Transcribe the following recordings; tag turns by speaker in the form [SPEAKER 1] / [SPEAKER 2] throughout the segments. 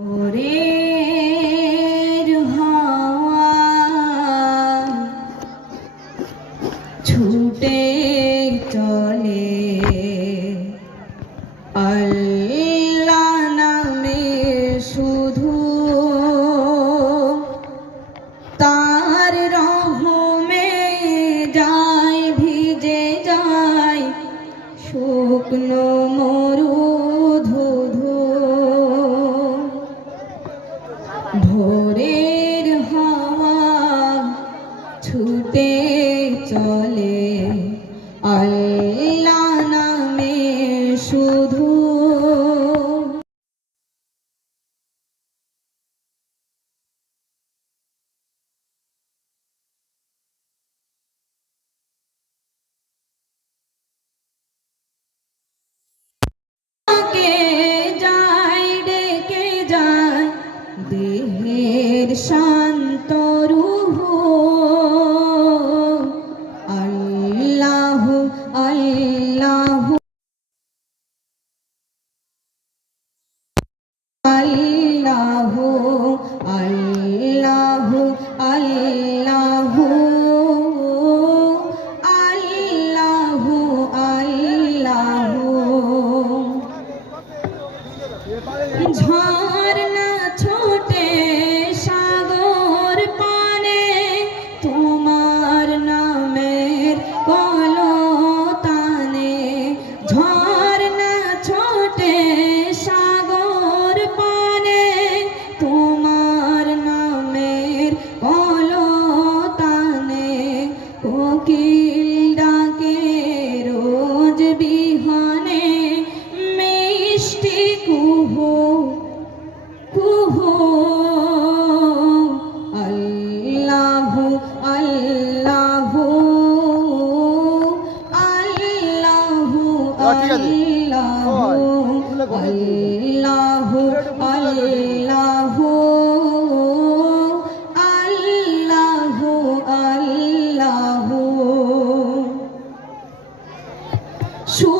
[SPEAKER 1] ওরে ছুটে চল। ছুটে চলে। আল্লাহ নামে শুধু। যায় ডেকে যায় দেহের আল্লাহ আল্লাহ আল্লাহ আল্লাহ আল্লাহ আল্লাহ ঝর্ণা কুহু কুহু আল্লাহ আল্লাহ আল্লাহ আল্লাহ আল্লাহ আল্লাহ Sure.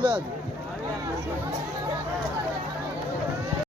[SPEAKER 2] Bilal.